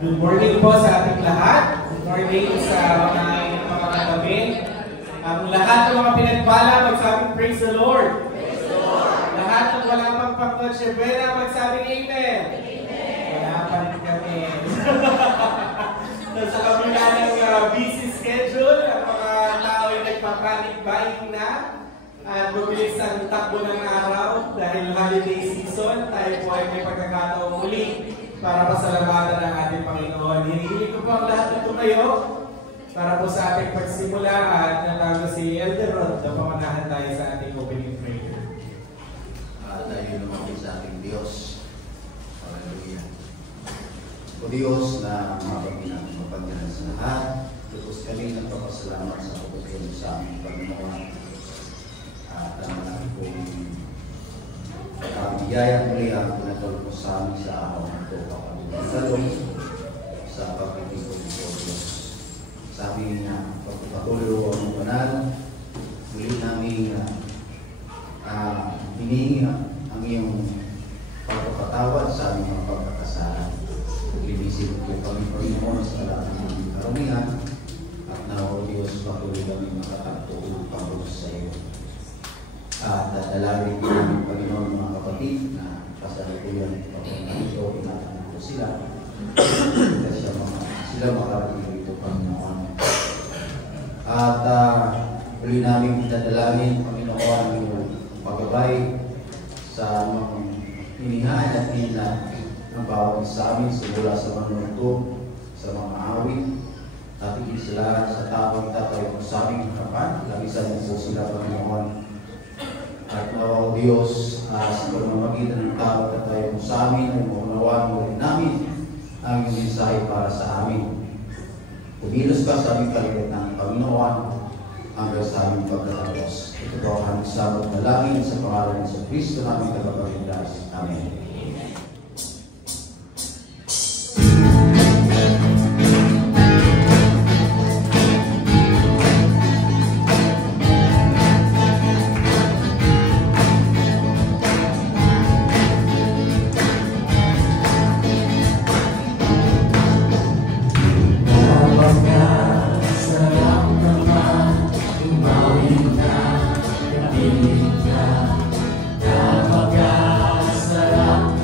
Good morning po sa ating lahat. Good morning sa mga katabi. Ang lahat ng mga pinagpala, magsabing praise the Lord. Praise the Lord. Lahat ng wala pang pang-Noche Buena, magsabing amen. Amen. Wala pa rin kami. Sa kabila ng busy schedule, ang mga tao ay nagpapanik buying na. At bumilis ang takbo ng araw dahil holiday season, tayo po ay may pagkakataong muli para pasalamatan ang ating Panginoon. Hinihiling ko po ang lahat na tumayo para po sa ating pagsimula at natago si Elder Rod na pamanahan tayo sa ating opening prayer. Tayo lumapit sa ating Diyos. Hallelujah. O Diyos na mapagpinag sa lahat, lupos kami nagpapasalamat sa pagkakas sa aming Panginoon. At ang kong biyayang muli ang pinatulog mo sa amin sa araw na ito. Pagkakalong sa pagkakitipon ko, Diyos. Sabi niya, pagpatuloy ang banal, muli namin hinihingi ang iyong pagpapatawad sa aming mga pagkakasalan. Linisin ko kami Panginoon sa lahat ng aming karamihan at nawa Diyos patuloy kami makatagpuan pagod sa iyo. At dalawin ko namin Panginoon mga kapatid na kasalukuyan Panginoon ito, inatanong ko sila kasi sila makarating dito Panginoon. At uli namin dadalangin Panginoon ang iyong paggabay sa mga hinihaan at nila ng bawat sa amin simula sa manunod sa mga awit at higit sila sa tapang tatayo sa aming harapan. Labisan mo po sila Panginoon. At nawa Diyos sa pamamagitan ng tao na tayo sa amin ay maunawaan mo rin namin ang iyong mensahe para sa amin. Kumilos ka sa aming kaligat ng Panginoon hanggang sa aming pagkatapos. Ito po ang samot na langin sa pangalan ng Kristo namin tagapagligtas. Amen. Sarap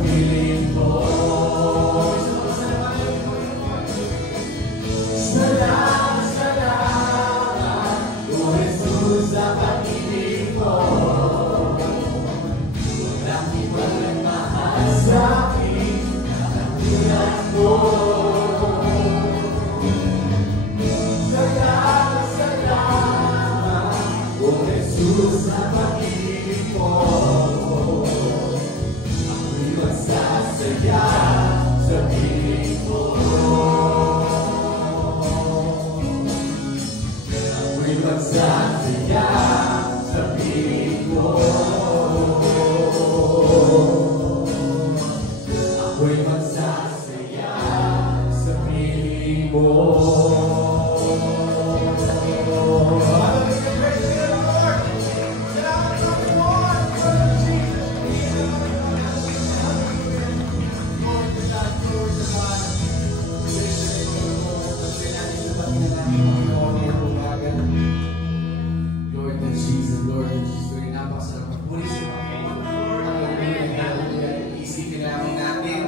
piling mo. Salamat, salamat, O Jesus, sa pag-ibig mo. Walang ibang nagmahal sa akin, katulad mo. Salamat, salamat, O Jesus, sa pag-ibig mo. Ako'y magsasaya sa piling mo. Ako'y magsasaya sa piling mo. Ako'y magsasaya sa piling mo. Lord na Jesus, napakasarap magpuri sa Panginoon. Hallelujah. Isipin namin natin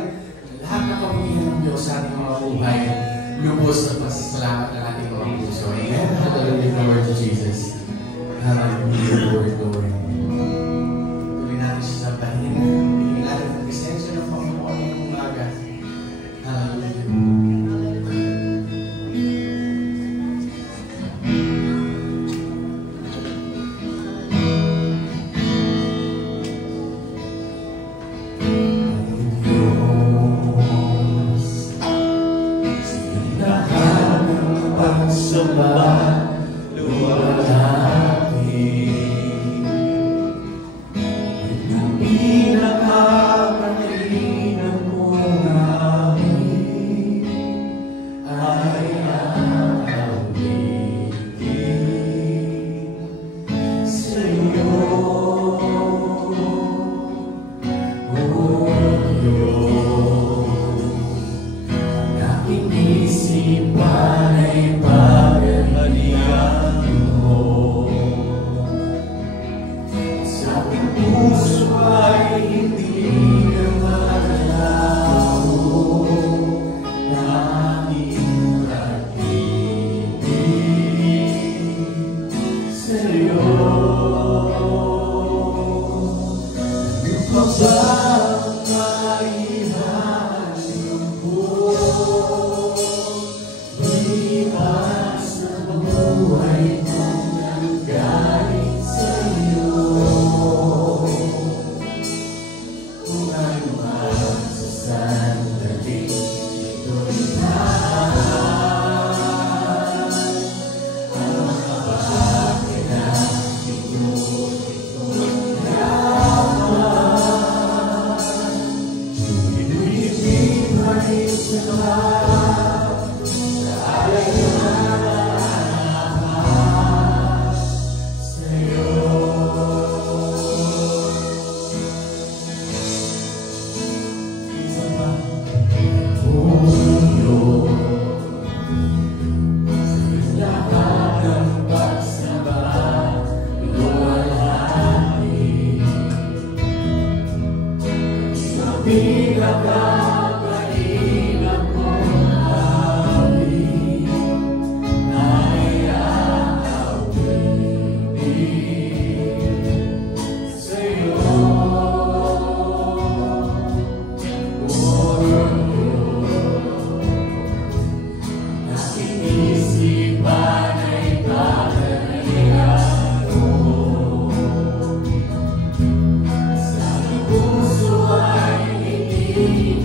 lahat ng kabutihan ng Diyos sa ating mga buhay. Lubos na pasasalamat ng ating mga puso. Amen. Hallelujah, Lord Jesus. Hallelujah, Lord, Lord. Tuloy natin siya sa bahin. Bigyan natin ang presensya ng Panginoon ng umaga. Hallelujah. Puso ay hindi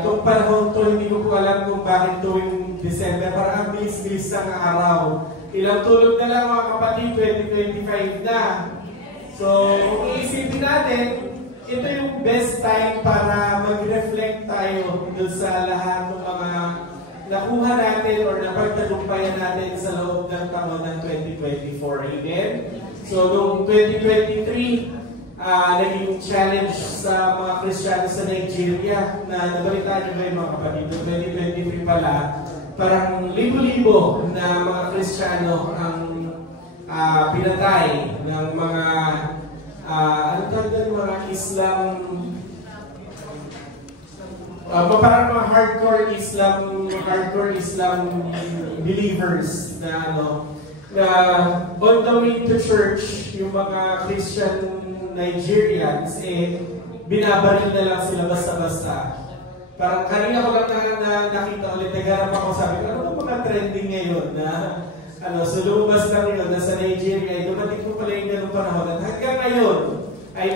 Itong panahon to, hindi ko po alam kung bakit tuwing December, parang ang bilis-bilis ng araw. ilang tulog na lang mga kapatid, 2025 na. So, kung iisipin natin, ito yung best time para mag-reflect tayo doon sa lahat ng mga nakuha natin or napagtagumpayan natin sa loob ng taon ng 2024. Amen? So, noong 2023, naging challenge sa mga Kristiyano sa Nigeria na nabalitaan niyo ba yung mga kapatid? Noong 2023 pala, parang libo-libo na mga Kristiyano ang pinatay ng mga ano tawag doon, mga Islam, parang mga hardcore Islam believers na on the way to church, yung mga Christian Nigerians, binabaril na lang sila basta-basta. Parang kanina ko lang nakita ulit, nagharap ako, sabi ko, ano ba mga trending ngayon na so lumabas lang yun, nasa Nigeria, dumating po pala yung ganung panahon. At hanggang ngayon, ay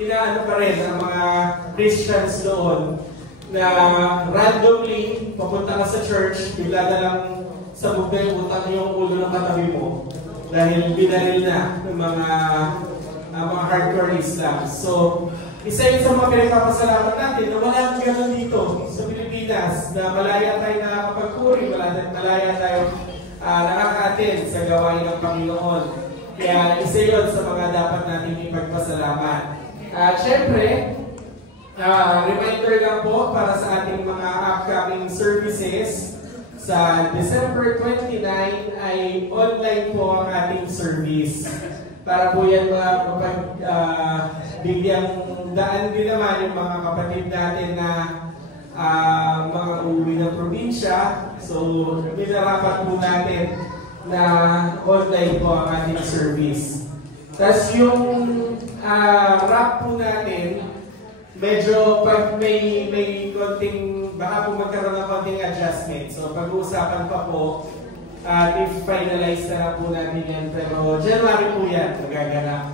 inaano pa rin ang mga Christians doon na randomly, papunta ka sa church, bigla na lang sabog na yung utang yung ulo ng katabi mo dahil binaril na ng mga hardcore Islam. So, isa yun sa mga pinagpapasalamat natin na wala nang gano'n dito sa Pilipinas, na malaya tayo nakakapagpuri, malaya tayo nakaka-attend sa gawain ng Panginoon. Kaya isa yun sa mga dapat natin ipagpasalamat. Siyempre, reminder lang po para sa ating mga upcoming services. Sa December 29 ay online po ang ating service. Para po yan bigyang daan din naman yung mga kapatid natin na mga uuwi ng probinsya. So, minarapat po natin na online po ang ating service. Tapos yung rap po natin, medyo pag may konting, baka po magkaroon ng konting adjustment. So, pag-uusapan pa po, i-finalize na po natin yan. Pero January po yan, magaganap.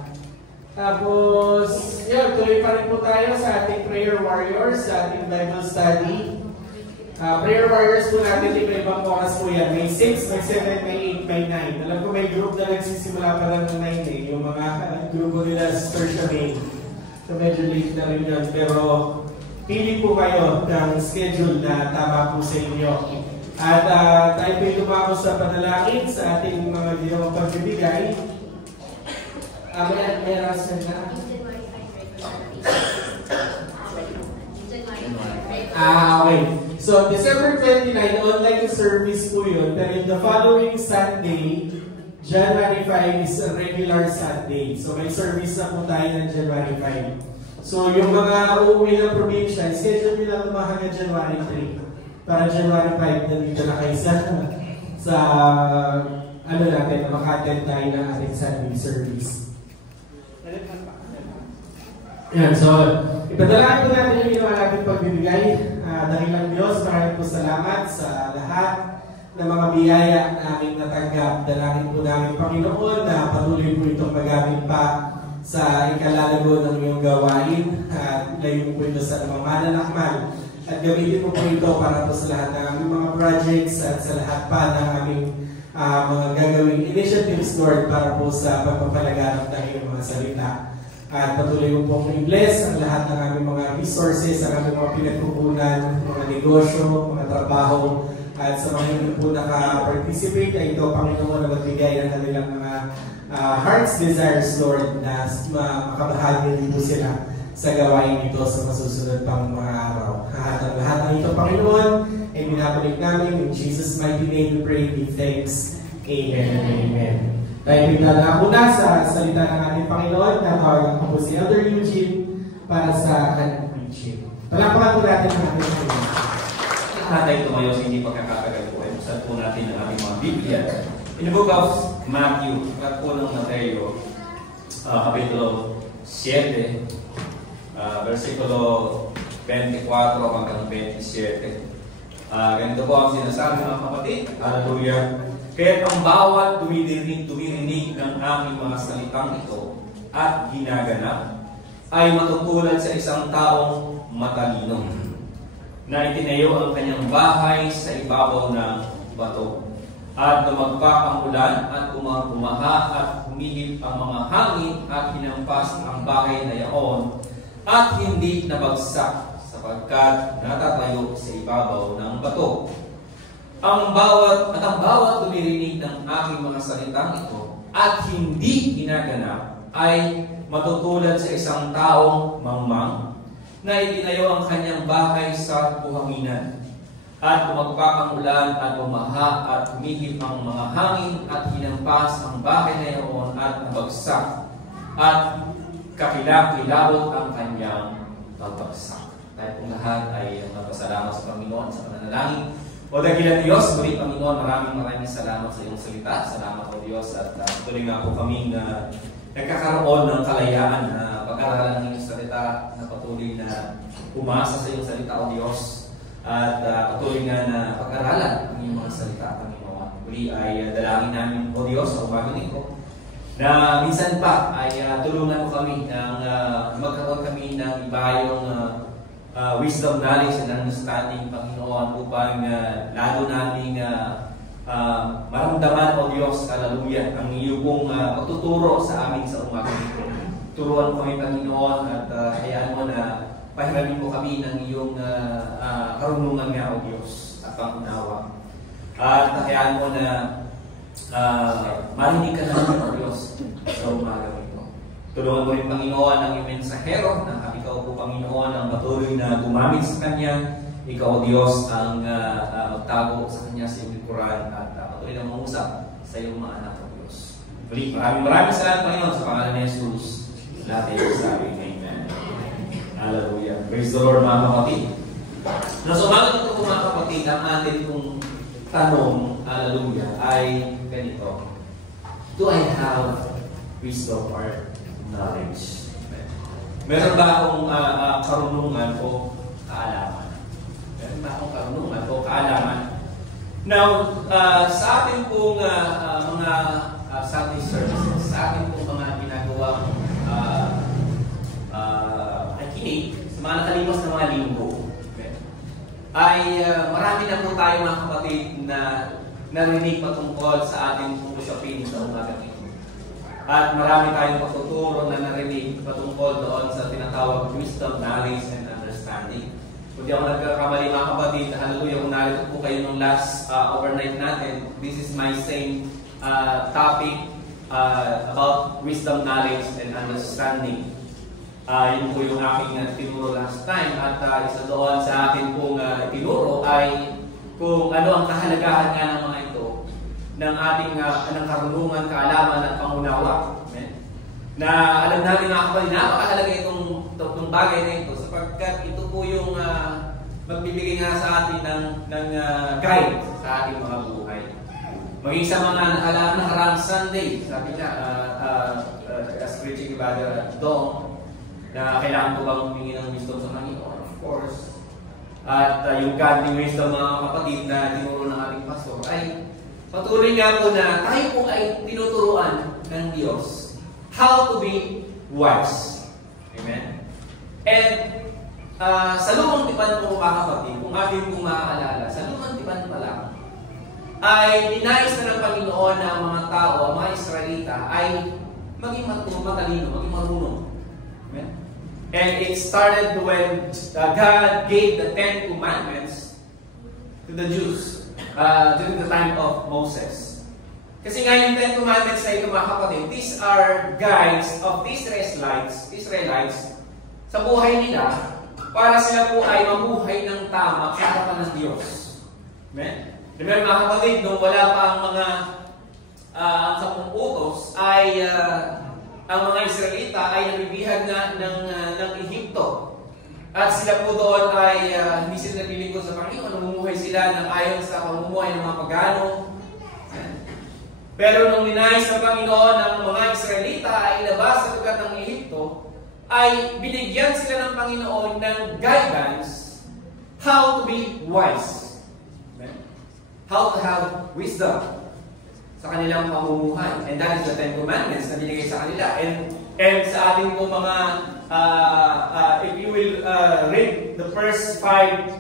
Tapos, yun, tuloy pa rin po tayo sa ating prayer warriors, sa ating Bible study. Prayer warriors po natin, iba-ibang oras po yan. May 6, may 7, may 8, may 9. Alam ko may group na nagsisimula pa lang ng 9 eh. Yung mga grupo nila, Sister Charmaine. So medyo late na rin yun. Pero pili po kayo ng schedule na tama po sa inyo. At tayo po lumako sa panalangin sa ating mga ginawang pagbibigay. May rason na. Okay. So, December 29, online service po yun. Pero the following Sunday, January 5 is a regular Sunday. So, may service na po tayo ng January 5. So, yung mga uuwi ng probinsya, schedule nyo lang naman hanggang January 3. Para January 5, nandito na kayo sa ano natin, maka-attend tayo ng ating Sunday service. Yan, so, ipadalangin po natin yung ginawa natin pagbibigay. Dakilang Diyos, maraming po salamat sa lahat ng mga biyaya na aming natanggap. Dalangin po namin, Panginoon, na patuloy po itong magamit pa sa ikalalago ng iyong gawain at layo po ito sa namamananakmal. At gamitin po ito para po sa lahat ng aming mga projects at sa lahat pa ng aming mga gagawing initiatives, Lord, para po sa pagpapalaganap ng iyong mga salita. At patuloy mo pong i-bless ang lahat ng aming mga resources, ang aming mga pinagkukunan, mga negosyo, mga trabaho, at sa mga hindi po naka-participate ay ito, Panginoon, na magbigay ng kanilang mga heart's desires, Lord, na makabahagi din po sila sa gawain ito sa masusunod pang mga araw. At ang lahat ng ito, Panginoon, ay binabalik namin. In Jesus' mighty name we pray, give thanks. Amen and amen. Tayo bigla na sa salita ng ating Panginoon. Natawagan ko po si Elder Eugene para sa kanyang preaching. Palakpakan po natin ang ating Panginoon. Tayo tumayo sa hindi pagkakatagal po. Buksan po natin ang ating mga Biblia. In the book of Matthew, at po ng Mateo, Kapitulo 7, versikulo 24 hanggang 27. Ganito po ang sinasabi ng kapatid. Hallelujah. Kaya ang bawat dumirinig ng aming mga salitang ito at ginaganap ay matutulad sa isang taong matalino na itinayo ang kanyang bahay sa ibabaw ng bato. at lumagpak ang ulan at bumaha at humigit ang mga hangin at hinampas ang bahay na yaon at hindi nabagsak sapagkat natatayo sa ibabaw ng bato. Ang bawat lumirinig ng aking mga salitang ito at hindi ginaganap ay matutulad sa isang taong mangmang na itinayo ang kanyang bahay sa buhanginan. At lumagpak ang ulan at bumaha at humihip ang mga hangin at hinampas ang bahay na iyon at nabagsak at kakilakilabot ang kanyang pagbagsak. Tayo pong lahat ay nagpasalamat sa Panginoon sa pananalangin. O dakilang Diyos, muli Panginoon, maraming salamat sa iyong salita. Salamat o Diyos at tuloy nga po kami na nagkakaroon ng kalayaan na pag-aralan ng iyong salita na patuloy na umasa sa iyong salita o Diyos at patuloy nga na pag-aralan ng iyong mga salita, Panginoon. Muli ay dalangin namin o Diyos sa umaga nito na minsan pa ay tulungan mo kami ng magkaroon kami ng ibayong wisdom, knowledge, and understanding, Panginoon, upang lalo namin maramdaman, O Diyos, hallelujah, ang iyong pong pagtuturo sa amin sa umaga nito. Turuan mo kami, Panginoon, at hayaan mo na pahiramin mo kami ng iyong karunungan nga, O Diyos, at pangunawa. At hayaan mo na marinig ka namin, O Diyos, sa umaga nito. Tulungan mo rin, Panginoon, ang iyong mensahero na ikaw po, Panginoon, ang patuloy na gumamit sa Kanya. Ikaw, Diyos, ang magtago sa Kanya sa iyong likuran at patuloy na mangusap sa iyong mga anak, O Diyos. Maraming salamat, Panginoon, sa pangalan ni Jesus. Lahat ay sabi, Amen. Hallelujah. Praise the Lord, mga kapatid. So, umaga nito po, mga kapatid, ang atin pong tanong, hallelujah, ay ganito. Do I have wisdom or knowledge? Meron ba akong karunungan o kaalaman? Meron ba akong karunungan o kaalaman? Now, sa ating pong mga Sunday services, sa ating pong mga ginagawang akinig, sa mga nakalimas na mga linggo, ay marami na po tayo, mga kapatid, na narinig patungkol sa ating pong usapin sa umaga nito. At marami tayong patuturo na narinig patungkol doon sa tinatawag wisdom, knowledge, and understanding. Kung di ako nagkakamali, mga kapatid, hallelujah, kung narito po kayo nung last overnight natin, this is my same topic about wisdom, knowledge, and understanding. Yun po yung aking tinuro last time. At isa doon sa akin pong tinuro ay kung ano ang kahalagahan nga ng mga ito ng ating ng karunungan, kaalaman at pangunawa. Amen? Na alam natin, mga kapatid, napakahalaga itong bagay na ito sapagkat ito po yung magbibigay nga sa atin ng guide sa ating mga buhay. Maging sa mga nakaraang Sunday, sabi niya, as preaching Brother Dong, na kailangan ko bang humingi ng wisdom sa Panginoon? Of course. At yung godly wisdom, mga kapatid, na tinuro ng ating pastor ay patuloy nga po na tayo po ay tinuturuan ng Diyos how to be wise. Amen? And sa lumang tipan po, mga kapatid, kung ating pong maaalala, sa lumang tipan pa lang, ay ninais na ng Panginoon na ang mga tao, ang mga Israelita, ay maging matalino, maging marunong. Amen? And it started when God gave the 10 Commandments to the Jews during the time of Moses. Kasi nga yung 10 Commandments na ito, mga kapatid, these are guides of the Israelites sa buhay nila para sila po ay mamuhay ng tama sa harapan ng Diyos. Amen? Remember, mga kapatid, nung wala pa ang mga ang 10 utos ay ang mga Israelita ay nabibihag na ng Ehipto. At sila po doon ay hindi sila naglilingkod sa Panginoon. Namumuhay sila ng ayon sa pamumuhay ng mga pagano. Pero nung ninais ng Panginoon ng mga Israelita ay ilabas sa lugar ng Ehipto, ay binigyan sila ng Panginoon ng guidance how to be wise. How to have wisdom sa kanilang pamumuhay. And that is the 10 Commandments na binigay sa kanila. And sa ating po mga if you will read the first 5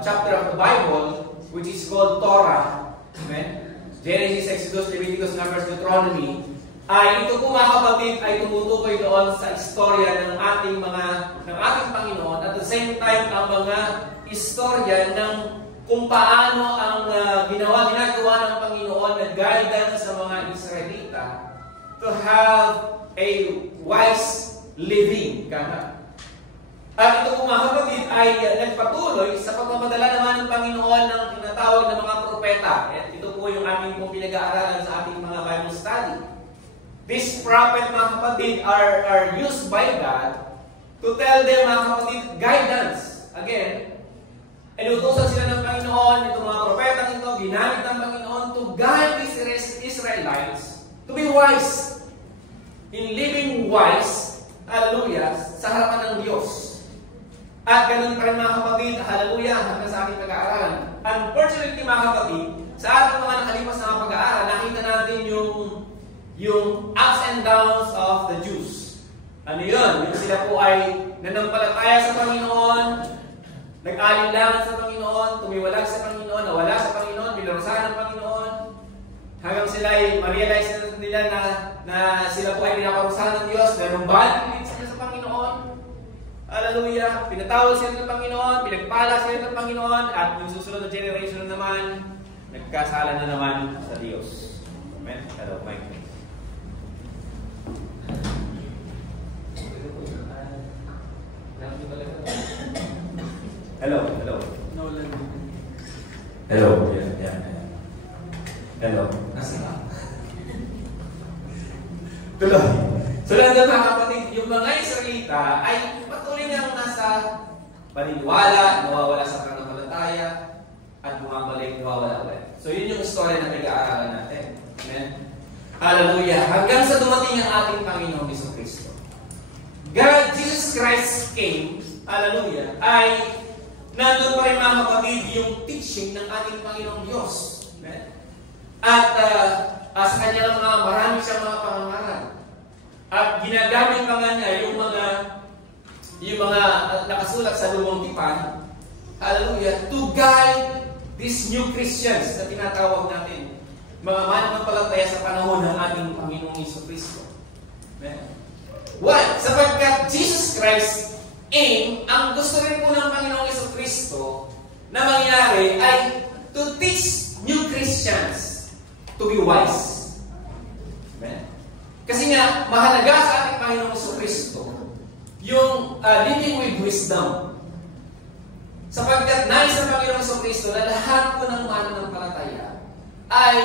chapter of the Bible, which is called Torah, Amen? Genesis, Exodus, Leviticus, Numbers, Deuteronomy, ay ito po mga kapatid ay tumutukoy doon sa istorya ng ating Panginoon, at the same time ang mga istorya ng kung paano ang ginagawa ng Panginoon na guidance sa mga Israelita to have a wise living. At ito po mga kapatid ay nagpatuloy sa pagmamadala naman ng Panginoon ng tinatawag na mga propeta. At ito po yung aming pong pinag-aaralan sa ating mga Bible study. These prophet mga kapatid are used by God to tell them mga kapatid guidance. Again, inutusan sila ng Panginoon, itong mga propeta ito, ginamit ng Panginoon to guide these Israelites to be wise. In living wise, hallelujah, sa harapan ng Diyos. At ganun pa rin mga kapatid, hallelujah, hanggang sa ating pag-aaralan. Unfortunately mga kapatid, sa ating mga nakalipas na pag-aaral, nakita natin yung ups and downs of the Jews. Ano yun? Yung sila po ay nanampalataya sa Panginoon, nag-alinlangan sa Panginoon, tumiwalag sa Panginoon, nawala sa Panginoon, binarusahan ng Panginoon, hanggang sila ay ma-realize nila na sila po ay pinaparusahan ng Diyos, nanumbalik sila sa Panginoon. Hallelujah! Pinatawag sila ng Panginoon, pinagpala sila ng Panginoon, at yung susunod na generation naman, nagkasala na naman sa Diyos. Amen? Hello, Mike. Hello. Hello. Yeah. Hello. Nasa? Tuloy. So lang mga kapatid, yung mga Israelita ay patuloy nang nasa paniniwala, nawawala sa pananampalataya, at bumabalik, nawawala ulit. So yun yung story na nag-aaralan natin. Amen? Hallelujah. Hanggang sa dumating ang ating Panginoong Jesucristo. God, Jesus Christ came, hallelujah, ay nandun pa rin mga kapatid yung teaching ng ating Panginoong Diyos. Amen? At sa kanya mga marami siyang mga pangangaral. At ginagamit pa nga niya yung mga nakasulat sa lumang tipan, hallelujah, to guide these new Christians na tinatawag natin, mga mananampalataya sa panahon ng ating Panginoong Jesucristo. Amen? Why? Sapagkat Jesus Christ ang gusto rin po ng Panginoong Jesucristo na mangyari ay to teach new Christians to be wise. Amen? Kasi nga, mahalaga sa ating Panginoong Jesucristo yung living with wisdom. Sapagkat nais ng Panginoong Jesucristo na lahat po ng mananampalataya ay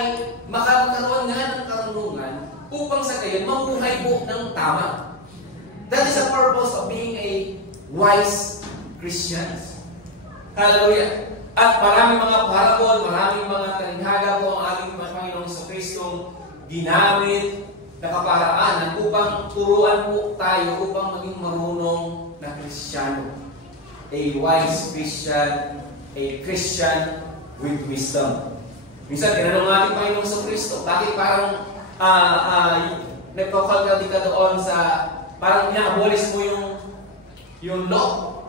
makakaroon nga ng karunungan upang sa kayo mamuhay po ng tama. That is the purpose of being a wise Christians. Hallelujah. At maraming mga parable, maraming mga talinghaga po ang ating Panginoong Jesucristo ginamit na kaparaanan upang turuan po tayo upang maging marunong na Kristiyano. A wise Christian, a Christian with wisdom. Minsan, tinanong natin Panginoong Jesucristo, bakit parang nagkakalkal ka doon sa parang ina-abolish mo yung law.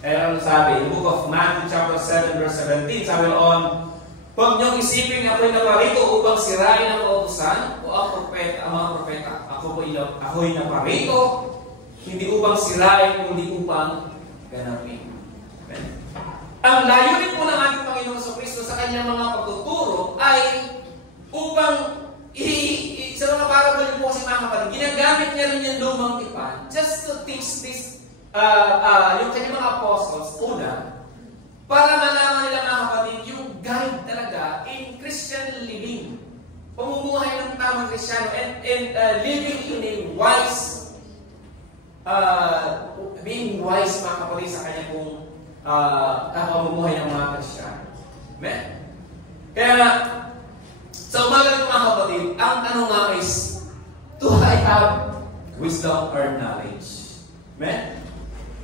Ano sabi? In the book of Matthew chapter 7 verse 17, sabi on, huwag niyong isipin ako'y naparito upang sirain ang kautusan o ang mga propeta. Ako'y naparito, hindi upang sirain, kundi upang ganapin. Amen. Ang layunin po ng ating Panginoong Jesucristo sa kanyang mga pagtuturo ay upang sa mga parable po kasi mga kapatid, ginagamit niya rin yung lumang tipan just to teach this yung kanyang mga apostles, una, para malaman nila mga kapatid yung guide talaga in Christian living. Pamumuhay ng tamang Kristiyano and living in a wise, being wise mga kapatid sa kanya pong pamumuhay ng mga Kristiyano. Amen? Kaya nga, sa umaga ng mga kapatid, ang tanong nga is, do I have wisdom or knowledge? Amen?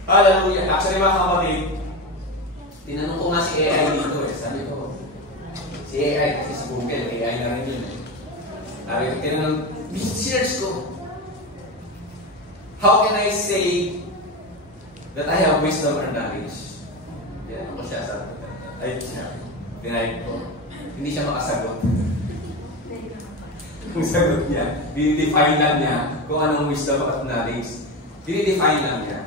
Hallelujah. Actually mga kapatid, tinanong ko nga si AI dito Sabi ko, si AI kasi sa Google, AI na rin yun Sabi ko, tinanong, search ko, how can I say that I have wisdom or knowledge? Yan ako siya sabi ko. Ay, tinayip ko. hindi siya makasagot. Ang sagot niya, dinidefine lang niya kung anong wisdom at knowledge. Dinidefine lang niya.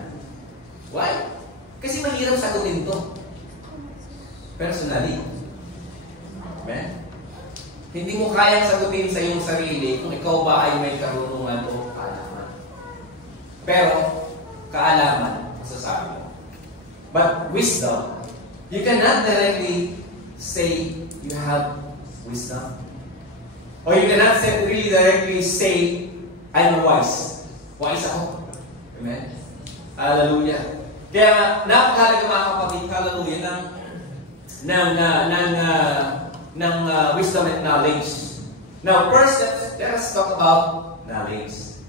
Why? Kasi mahirap sagutin to. Personally. Amen? Hindi mo kayang sagutin sa iyong sarili kung ikaw ba ay may karunungan o kaalaman. Pero, kaalaman, masasabi mo. But wisdom, you cannot directly say you have wisdom. Or you cannot really directly say, I'm wise. Wise ako. Amen? Hallelujah. Kaya, napakalaga mga kapatid, hallelujah, ng wisdom and knowledge. Now, first, let us talk about knowledge.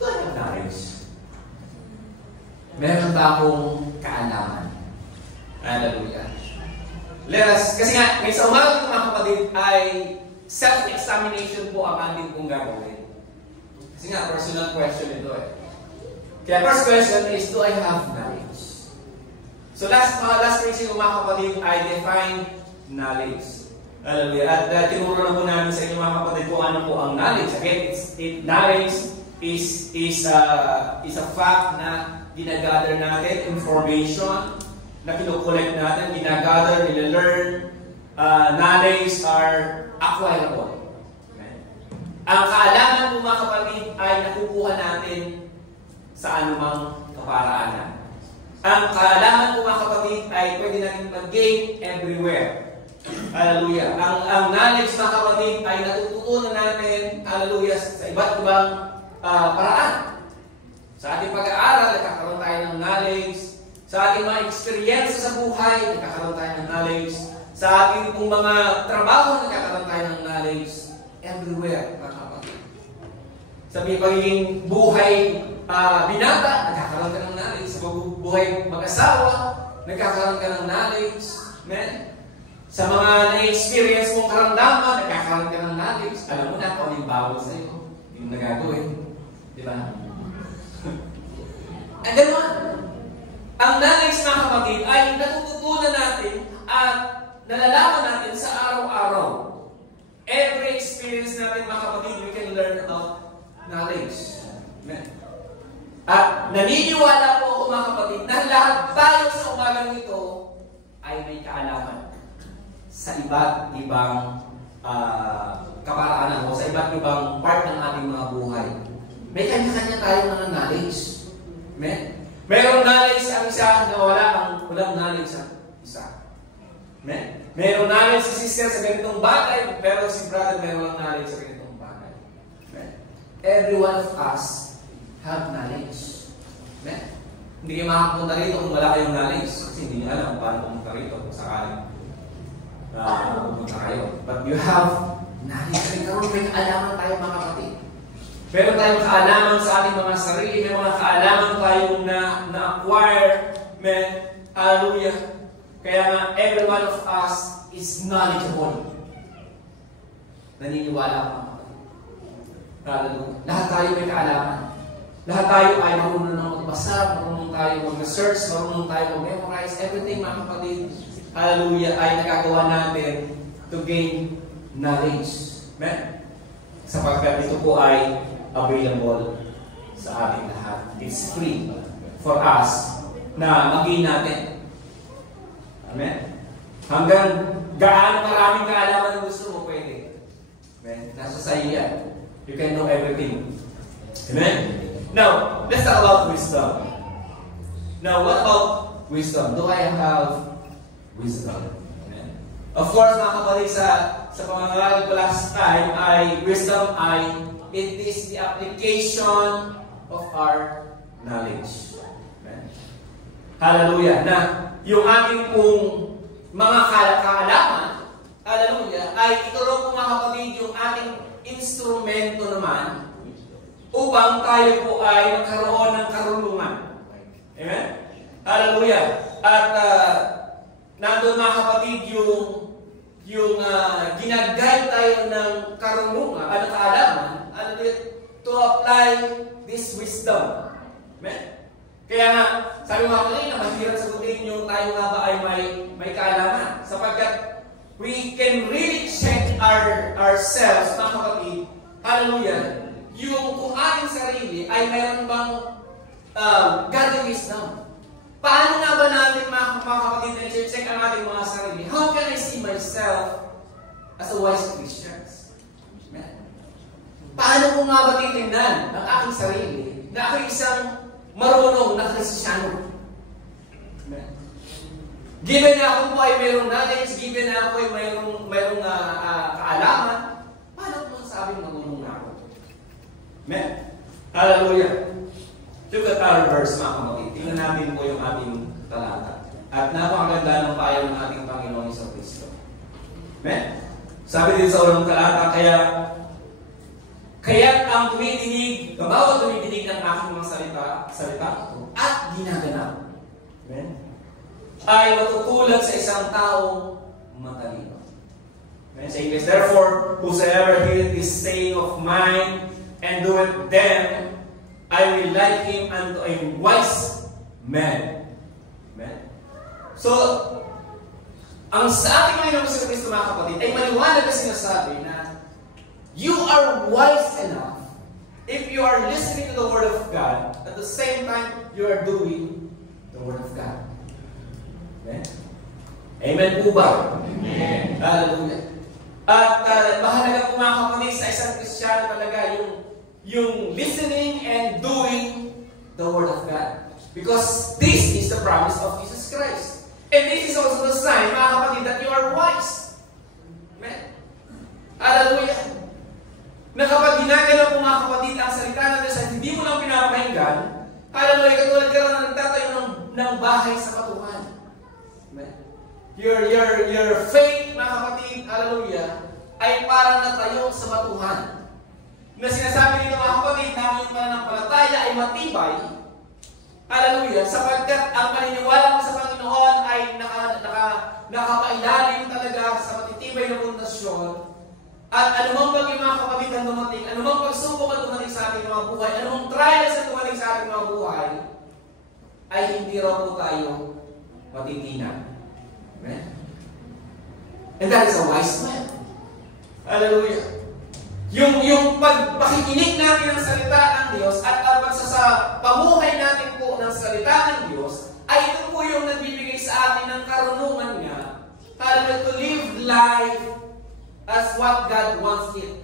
Ito yung knowledge. Meron ba akong kaalaman? Hallelujah. Kasi nga, may sa umaga mga kapatid ay self-examination po ang ating pong gagawin. Kasi nga, personal question ito eh. Kaya first question is, do I have knowledge? So last reason mga kapatid, I define knowledge. Hallelujah. At tinuro na po namin sa inyo mga kapatid kung ano po ang knowledge. Again, knowledge is a fact na ginagather natin, information na kinukolect natin, ginagather, nilalearn. Knowledge are acquirable. Okay? Ang kaalaman po mga kapatid ay nakukuha natin sa anumang kaparaanan. Ang kaalaman po mga kapatid ay pwede natin mag-gain everywhere. Hallelujah. Ang knowledge mga kapatid ay natututunan natin, hallelujah, sa iba't ibang paraan. Sa ating pag-aaral, nagkakaroon tayo ng knowledge. Sa ating mga experience sa buhay, nagkakaroon tayo ng knowledge. Sa ating pong mga trabaho, nagkakaroon tayo ng knowledge. Everywhere, mga kapatid. Sa pagiging buhay binata, nagkakaroon ka ng knowledge. Sa buhay mag-asawa, nagkakaroon ka ng knowledge. Amen? Sa mga na-experience mong karamdaman, nagkakaroon ka ng knowledge. Alam mo na kung anong bawal sa iyo. Hindi mo nagagawin. Di ba? And then what? Ang knowledge na kapatid ay natututunan natin at nalalaman natin sa araw-araw. Every experience natin mga kapatid, we can learn about knowledge. Amen. At naniniwala po ako mga kapatid na lahat tayo sa umagang ito ay may kaalaman sa iba't ibang kaparaanan o sa iba't ibang part ng ating mga buhay. May kanya-kanya tayong mga knowledge. Amen? Mayroong knowledge ang isa na walang knowledge ang isa. Amen? Mayroong knowledge si sister sa ganitong bagay, pero si brother mayroong knowledge sa ganitong bagay. Amen? Every one of us have knowledge. Amen? Hindi kayo makapunta rito kung wala kayong knowledge. Kasi hindi niyo alam kung paano pumunta rito kung sakaling pumunta kayo. But you have knowledge. May kaalaman tayo mga kapatid. Meron tayong kaalaman sa ating mga sarili. May mga kaalaman tayong na-acquire. Amen? Hallelujah. Kaya nga, every one of us is knowledgeable. Naniniwala ako mga kapatid. Hallelujah. Lahat tayo may kaalaman. Lahat tayo ay marunong na magbasa, marunong tayo mag-research, marunong tayo mag-memorize. Everything mga kapatid, hallelujah, ay nagagawa natin to gain knowledge. Amen? Sapagkat ito po ay available sa ating lahat. It's free for us na mag-gain natin. Amen? Hanggang gaano maraming kaalaman na gusto mo, pwede. Amen? Nasa sa'yo yan. You can know everything. Amen? Now, let's talk about wisdom. Now, what about wisdom? Do I have wisdom? Amen? Of course, mga kapatid, sa pangangaral ko last time, wisdom it is the application of our knowledge. Amen? Hallelujah. Na yung ating pong mga kaalaman, hallelujah, ay ituro po mga kapatid yung ating instrumento naman upang tayo po ay magkaroon ng karunungan. Amen? Hallelujah. At nandun mga kapatid yung ginagay tayo ng karunungan, kaalaman, to apply this wisdom. Amen? Kaya nga, sabi mga kapatid na mahirap sagutin yung tayo nga ba ay may kaalaman. Sapagkat we can really ourselves, mga kapatid, hallelujah, yung kung ating sarili ay mayroon bang godly wisdom. Paano nga ba natin, mga kapatid, na check ang ating mga sarili? How can I see myself as a wise Christian? Paano ko nga ba titingnan ang aking sarili na ako'y isang marunong na Kristiyano? Given na ako po ay mayroong knowledge, given na ako ay mayroong kaalaman, paano ko masasabing marunong na ako? Amen. Hallelujah. Look at our verse, mga kapatid. Tingnan natin po yung ating talata. At napakaganda ng payo ng ating Panginoon Hesus Kristo. Amen. Sabi din sa unang talata, kaya ang tumidinig, bawat tumidinig ng aking mga salita ito, at ginaganap, amen, ay matutulad sa isang taong matalino. Amen. Sa English, therefore, whosoever heareth this saying of mine and doeth them, I will like him unto a wise man. Amen. So, ang sa ating Panginoon Hesus Kristo, mga kapatid, ay maliwanag na sinasabi na you are wise enough if you are listening to the Word of God, at the same time, you are doing the Word of God. Amen? Amen po ba? Amen. Hallelujah. At mahalaga po, mga kapatid, sa isang Kristiyano talaga yung listening and doing the Word of God. Because this is the promise of Jesus Christ. And this is also the sign, mga kapatid, that you are wise. Amen? Hallelujah. Na kapag ginagalaw po, mga kapatid, ang salita ng Diyos at hindi mo lang pinapahinggan, hallelujah, katulad ka lang na nagtatayo ng bahay sa katuhan. Amen? Your faith, mga kapatid, hallelujah, ay parang natayo sa batuhan. Na sinasabi dito, mga kapatid, na ang iyong pananampalataya ay matibay, hallelujah, sapagkat ang paniniwala mo sa Panginoon ay nakapailalim talaga sa matitibay na pundasyon. At anumang bagay, mga kapatid, ang dumating, anumang pagsubok ang dumating sa ating mga buhay, anumang trials ang dumating sa ating mga buhay, ay hindi raw po tayo matitinag. Amen? And that is a wise man. Hallelujah. Yung pagpakikinig natin ng salita ng Diyos at ang pamuhay natin po ng salita ng Diyos, ay ito po yung nagbibigay sa atin ng karunungan nga, hallelujah, to live life as what God wants it.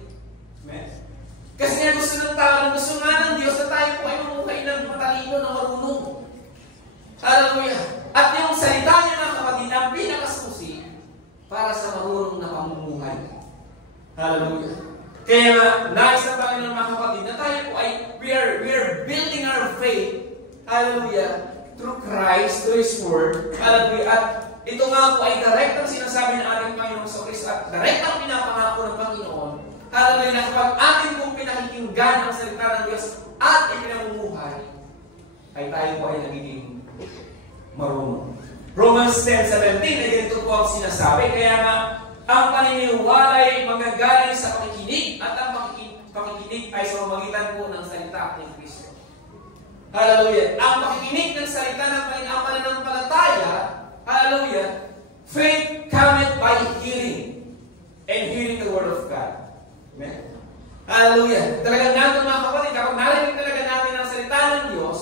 Amen? Kasi nga gusto ng tao, gusto nga ng Diyos na tayo po ay mamuhay ng matalino na marunong. Hallelujah. At yung salita niya, mga kapatid, ang pinakasusi para sa marunong na pamumuhay. Hallelujah. Kaya nais ng Panginoon, mga kapatid, na tayo po ay we are building our faith, hallelujah, through Christ, through His Word. Hallelujah. At ito nga po ay direktang sinasabi ng ating Panginoon sa Kristo at direktang pinapangako ng Panginoon. Hallelujah, na kapag ating pong pinakikinggan ang salita ng Diyos at ipinamumuhay, ay tayo po ay nagiging marunong. Romans 10:17 ay ganito po ang sinasabi. Kaya nga, ang paniniwala ay magagaling sa pakikinig at ang pakikinig ay sa pamamagitan po ng salita ng Kristo. Hallelujah. Ang pakikinig ng salita ng Panginoon, ang pananampalataya, hallelujah, faith cometh by hearing, and hearing the Word of God. Amen? Hallelujah. Talagang natin, mga kapatid, kapag narinig talaga natin ang salita ng Diyos,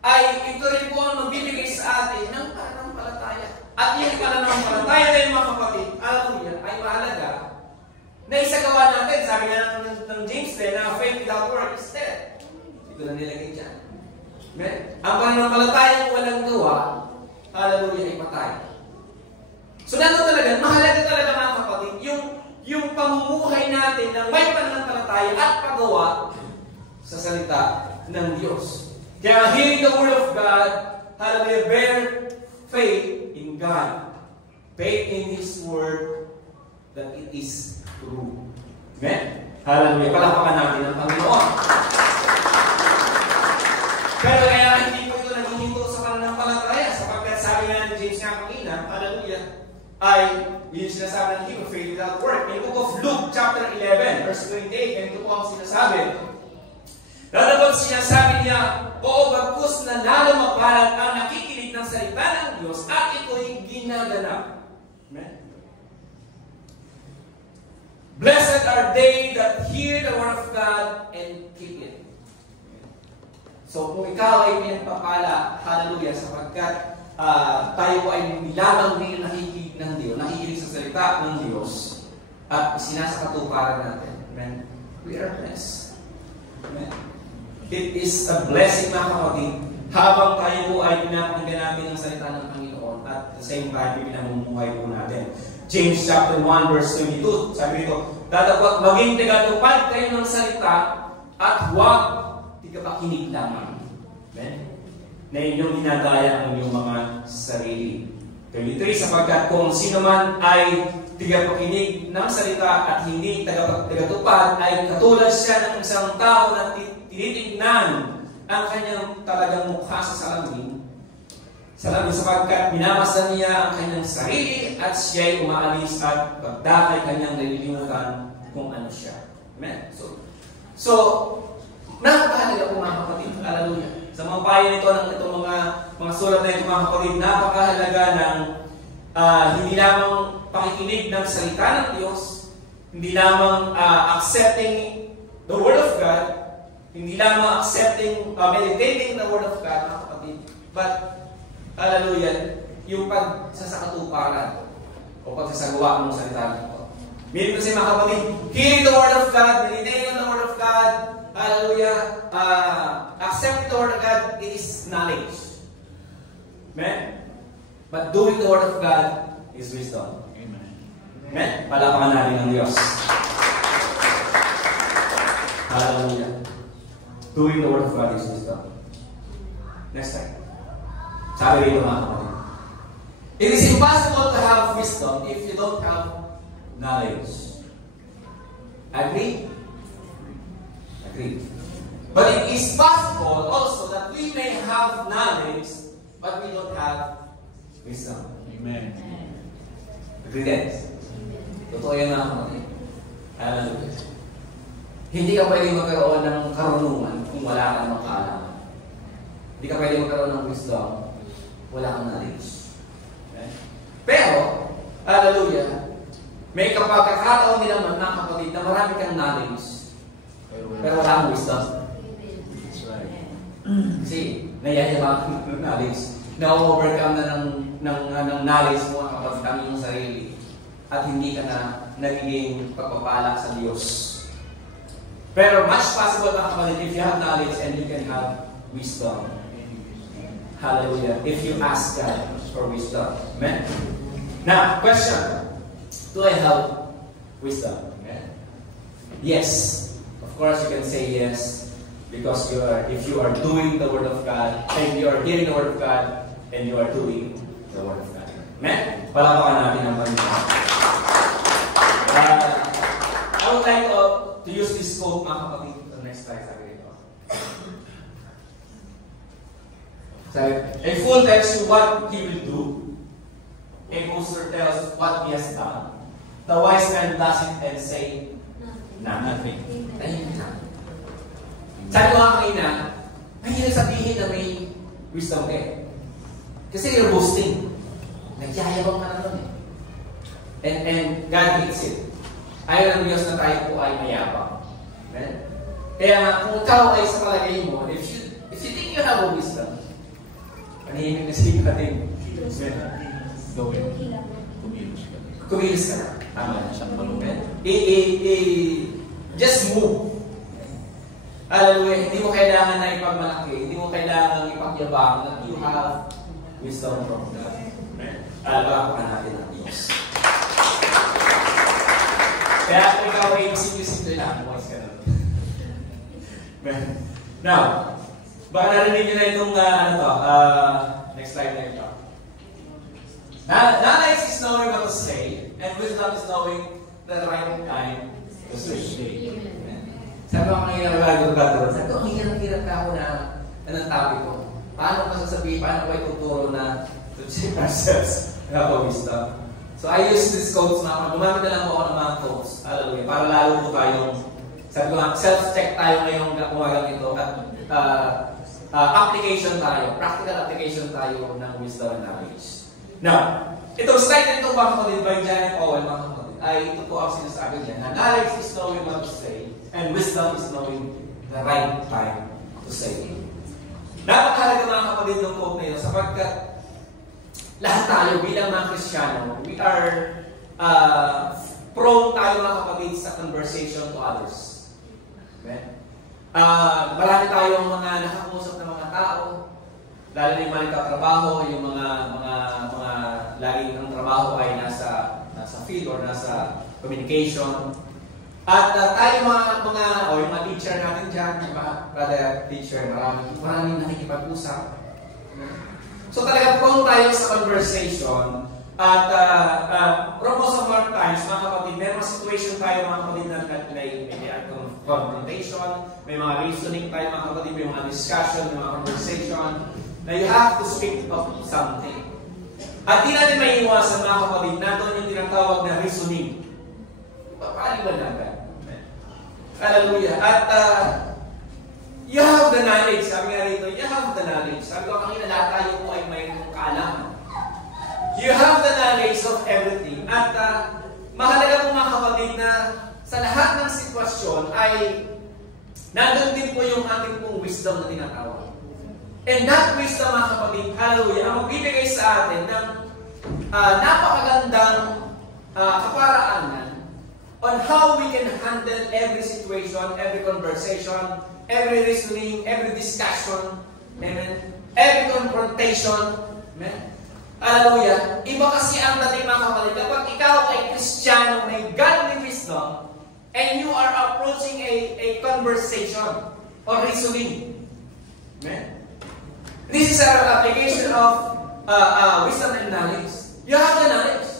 ay ito rin po ang magbibigay sa atin ng pananampalataya. At yung pananampalataya na yung mga kapatid, hallelujah, ay mahalaga na isagawa natin. Sabi nga ng James din, na faith without work is dead. Ito na nilagay dyan. Amen? Ang pananampalataya walang gawa, hallelujah, ay patay. So nato talaga, mahalaga talaga, mga kapatid, yung pamumuhay natin ng may pananampalataya at paggawa sa salita ng Diyos. Kaya hearing the Word of God, hallelujah, bear faith in God. Faith in His Word that it is true. Amen? Hallelujah. Palakpakan natin ang Panginoon. Pero kaya hindi po ito naghihinto sa pananampalataya sapagkat sabi nga ni James nga kanina, hallelujah, ay yun sinasabi ng Hebrew, faith without work. In the book of Luke, chapter 11, verse 28, ganito po ang sinasabi. Lalo sinasabi niya, oo, bagkus na lalo mapalad ang nakikinig ng salita ng Diyos at ito'y ginaganap. Amen? Blessed are they that hear the word of God and keep it. So kung ikaw ay pinagpapala, hallelujah, sapagkat tayo po ay lamang din nakikinig ng Diyos, nakikinig sa salita ng Diyos, at sinasakatuparan natin. Amen? We are blessed. Amen? It is a blessing, mga kapatid, habang tayo po ay pinapakinggan namin ang salita ng Panginoon at the same time, pinamumuhay po natin. James chapter 1 verse 22, sabi dito, dadapot maging tagatupad kayo ng salita at huwag tigapakinig lamang. Amen? Na inyong ginagaya ang inyong mga sarili. 23, sapagkat kung sino man ay tigapakinig ng salita at hindi tagatupad, ay katulad siya ng isang tao na tinitignan ang kanyang talagang mukha sa salamin, sapagkat minamasan niya ang kanyang sarili at siya'y umaalis at pagdakay kanyang nalilimutan kung ano siya. Amen? So napakahalaga po mga kapatid. Hallelujah. Sa mga payo nito, ng itong mga sulat na ito mga kapatid, napakahalaga ng hindi lamang pakikinig ng salita ng Diyos, hindi lamang accepting the Word of God, hindi lamang accepting, meditating the Word of God, mga kapatid, but hallelujah, yung pagsasakatuparan o pagsasagawa ng salita nito. Meaning kasi mga kapatid, hearing the Word of God, meditating on the Word of God, hallelujah, accepting the Word of God is knowledge. Amen? But doing the Word of God is wisdom. Amen? Palapakan natin ng Diyos. Hallelujah. Doing the Word of God is wisdom. Next time. Sabi rito mga kapatid. It is impossible to have wisdom if you don't have knowledge. Agree? Agree. But it is possible also that we may have knowledge, but we don't have wisdom. Amen. Agree din? Totoo yan mga kapatid. Hallelujah. Hindi ka pwede magkaroon ng karunungan kung wala ka ng kaalaman. Hindi ka pwede magkaroon ng wisdom, wala kang knowledge. Okay? Pero, hallelujah, may kapagkakataon din naman mga kapatid na marami kang knowledge, pero wala kang wisdom. Kasi, nayayabang ng knowledge. Na-overcome na ng knowledge mo ang kapatid ang iyong sarili at hindi ka na nagiging pagpapala sa Diyos. Pero much possible mga kapatid if you have knowledge and you can have wisdom. Hallelujah. If you ask God for wisdom. Amen? Now, question. Do I have wisdom? Amen? Yes. Of course, you can say yes. Because if you are doing the Word of God, and you are hearing the Word of God, and you are doing the Word of God. Amen? Palapakan natin ang Panginoon. I would like to use this quote, mga kapatid. The next slide, sabi ito. A fool tells you what he will do. A boaster tells what he has done. The wise man does it and say nothing. Tahimik lang. Sabi ko nga kanina, mahirap sabihin na may wisdom eh. Kasi you're boasting. Nagyayabang ka naman eh. And God hates it. Ayaw ng Diyos na tayo po ay mayabang. Amen? Kaya kung ikaw ay sa palagay mo, if you think you have a wisdom, panihimik na sige natin. Kumilos ka na. Tama na. Just move. Hallelujah. Hindi mo kailangan na ipagmalaki. Hindi mo kailangan ipagyabang that you have wisdom from God. Amen? Alabakan natin ang Diyos. Kaya kung ikaw ay simple-simple lang, bukas ka na. Now, baka narinig nyo na itong, next slide na ito. Knowledge is knowing what to say, and wisdom is knowing the right time to say. Sabi ko kanina sabi ko, hirap ka ako na ng topic ko. Paano pa sasabihin, paano ko ituturo na to check ourselves about wisdom? So I use these quotes na gumamit na lang po ako ng mga quotes. Hallelujah. Para lalo po tayong, sabi ko nga, self-check tayo ngayong umagang ito at application tayo, practical application tayo ng wisdom and knowledge. Now, itong slide na ito mga kapatid by Janet Owen, mga kapatid. ay ito po ang sinasabi niya, na knowledge is knowing what to say, and wisdom is knowing the right time to say it. Napakahalaga mga kapatid ng quote na yun, sapagkat lahat tayo bilang mga Kristiyano, we are prone tayo mga kapatid sa conversation to others. Amen? Marami tayong mga nakakusap na mga tao, lalo na yung mga nagtatrabaho, yung mga laging ang trabaho ay nasa field or nasa communication. At tayo yung mga teacher natin dyan, mga brother teacher, maraming nakikipag-usap. So talaga prone tayo sa conversation. At most of our times, mga kapatid, may mga situation tayo mga kapatid na may confrontation, may mga reasoning tayo mga kapatid, may mga discussion, may mga conversation, na you have to speak of something. At di natin may iwasan mga kapatid, natin yung tinatawag na reasoning. Paaliwan natin. Hallelujah. At you have the knowledge. Sabi nga rito, you have the knowledge. Sabi ko kanina, lahat tayo po ay mayroong kaalaman. You have the knowledge of everything. At mahalaga po mga kapatid na sa lahat ng sitwasyon ay nandun din po yung ating pong wisdom na tinatawag. And that wisdom mga kapatid, hallelujah, ang magbibigay sa atin ng napakagandang kaparaanan on how we can handle every situation, every conversation, every reasoning, every discussion, amen, every confrontation, amen. Hallelujah. Iba kasi ang dating mga kapatid. Kapag ikaw ay Kristiyano, may godly wisdom, and you are approaching a conversation or reasoning. Amen? This is our application of wisdom and knowledge. You have the knowledge.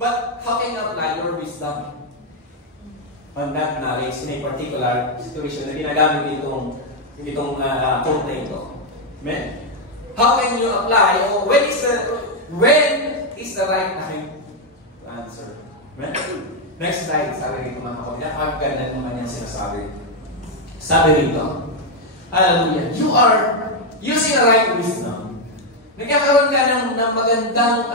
But how can you apply your wisdom on that knowledge in a particular situation na ginagamit itong quote na ito? Amen? How can you apply, or when is the right time to answer? Next slide, sabi rito mga kapatid. Napakaganda naman yung sinasabi. Sabi rito, hallelujah, you are using a right wisdom. Nagkakaroon ka ng magandang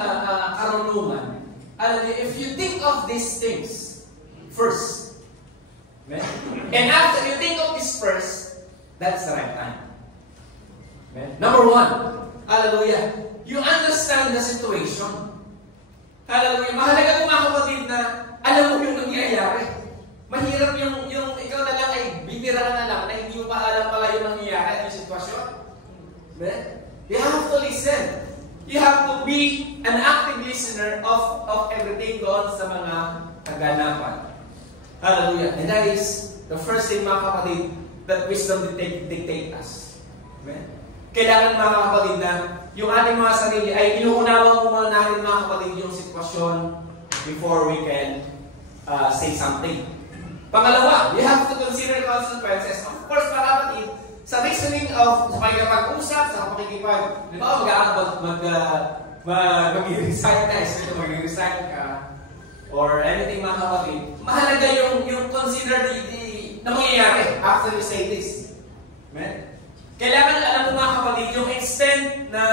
karunungan. Hallelujah, if you think of these things first, and after you think of this first, that's the right time. Number one, hallelujah, you understand the situation. Hallelujah, mahalaga po mga kapatid na alam mo yung nangyayari. Mahirap yung ikaw na lang ay bibira ka na lang na hindi mo pa alam pala yung nangyayari, yung sitwasyon. You have to listen. You have to be an active listener of everything doon sa mga kaganapan. Hallelujah, and that is the first thing mga kapatid that wisdom dictate us. Amen? Kailangan mga kapatid na yung ating mga sarili ay inuunawa muna natin mga kapatid yung sitwasyon before we can say something. Pangalawa, you have to consider consequences. Of course, mga kapatid, sa reasoning of sa pag-usap, sa pakikipag, di ba, mag-resign ka, especially mag-resign ka, or anything mga kapatid, mahalaga yung consider na mangyayari after you say this. Amen? Kailangan alam mo mga kapatid, yung extent na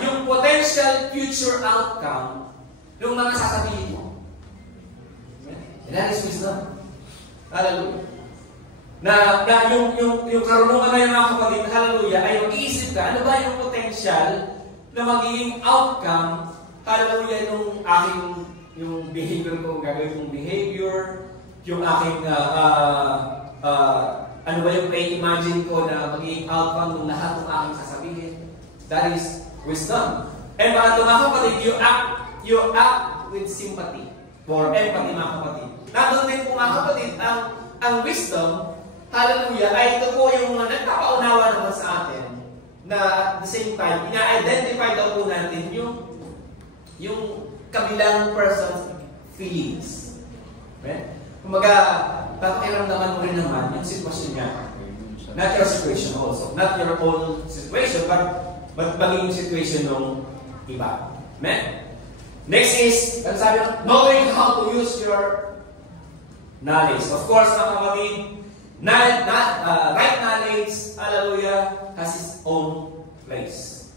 yung potential future outcome ng mga sasabihin mo. And that is wisdom. Hallelujah. Na yung karunungan na yung mga kapatid, hallelujah, ay mag-iisip ka, ano ba yung potential na magiging outcome, hallelujah, yung behavior ko, gagawin kong behavior, yung aking ano ba yung i-imagine ko na magiging outcome ng lahat ng aking sasabihin. That is wisdom. And mga kapatid, you act with sympathy or empathy mga kapatid. Nandun din po mga kapatid, ang wisdom, hallelujah, ay ito po yung nagpapaunawa naman sa atin na at the same time, ina-identify daw po natin yung kabilang person's feelings. Okay? Kumaga, pakiramdaman mo rin naman yung sitwasyon niya. Not your situation also. Not your own situation, but maging yung situation ng iba. Amen? Next is, ang sabi ng, knowing how to use your knowledge. Of course, mga kapatid, right knowledge, hallelujah, has its own place.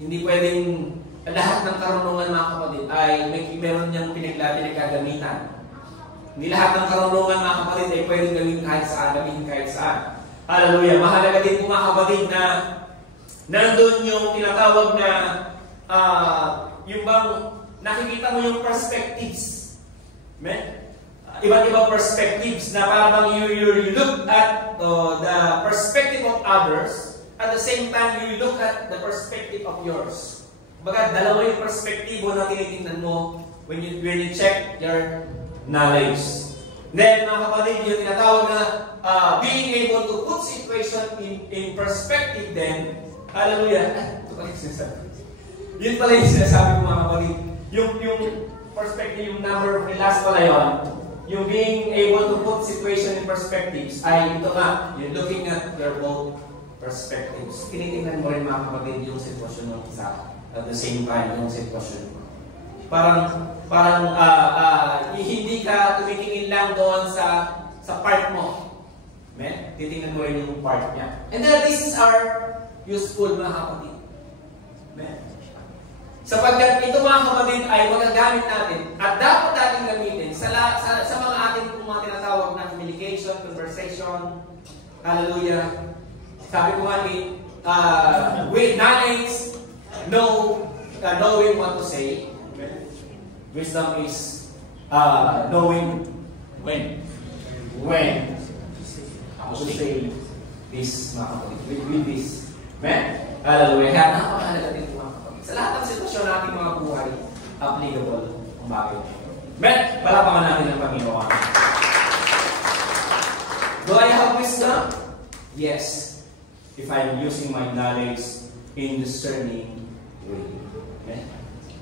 Hindi pwedeng lahat ng karunungan mga kapatid ay meron niyang pinagagamitan. Hindi lahat ng karunungan mga kapatid ay pwedeng gawin kahit saan. Hallelujah. Mahalaga din po mga kapatid na nandun yung tinatawag na yung bang nakikita mo yung perspectives. Amen? Iba't ibang perspectives na parang you look at the perspective of others, at the same time you look at the perspective of yours. Baga, dalawa yung perspektibo na tinitingnan mo when you check your knowledge. Then, mga kapatid, yung tinatawag na being able to put situation in perspective then, hallelujah. Ito pala yung sinasabi. Yun pala yung sinasabi ko mga kapatid. Yung perspective, yung number, last pala yun. Yung being able to put situation in perspectives ay ito nga, yung looking at your both perspectives. Tinitingnan mo rin mga kapatid yung sitwasyon ng isa at the same time yung sitwasyon mo. Parang hindi ka tumitingin lang doon sa part mo. Amen? Titingnan mo rin yung part niya. And then this is our useful mga kapatid. Amen? Sapagkat ito mga kapatid ay magagamit natin at dapat natin gamitin sa mga ating mga tinatawag na communication, conversation. Hallelujah. Sabi ko nga with knowledge, knowing what to say. Wisdom is knowing when to say this, mga kapatid. With this. Amen? Hallelujah. Kaya napakahalaga din mga kapatid. Sa lahat ng sitwasyon natin mga buhay, applicable ang bagay. Amen? Palapakan natin ang Panginoon. Do I have wisdom? Yes. If I'm using my knowledge in discerning way. Amen?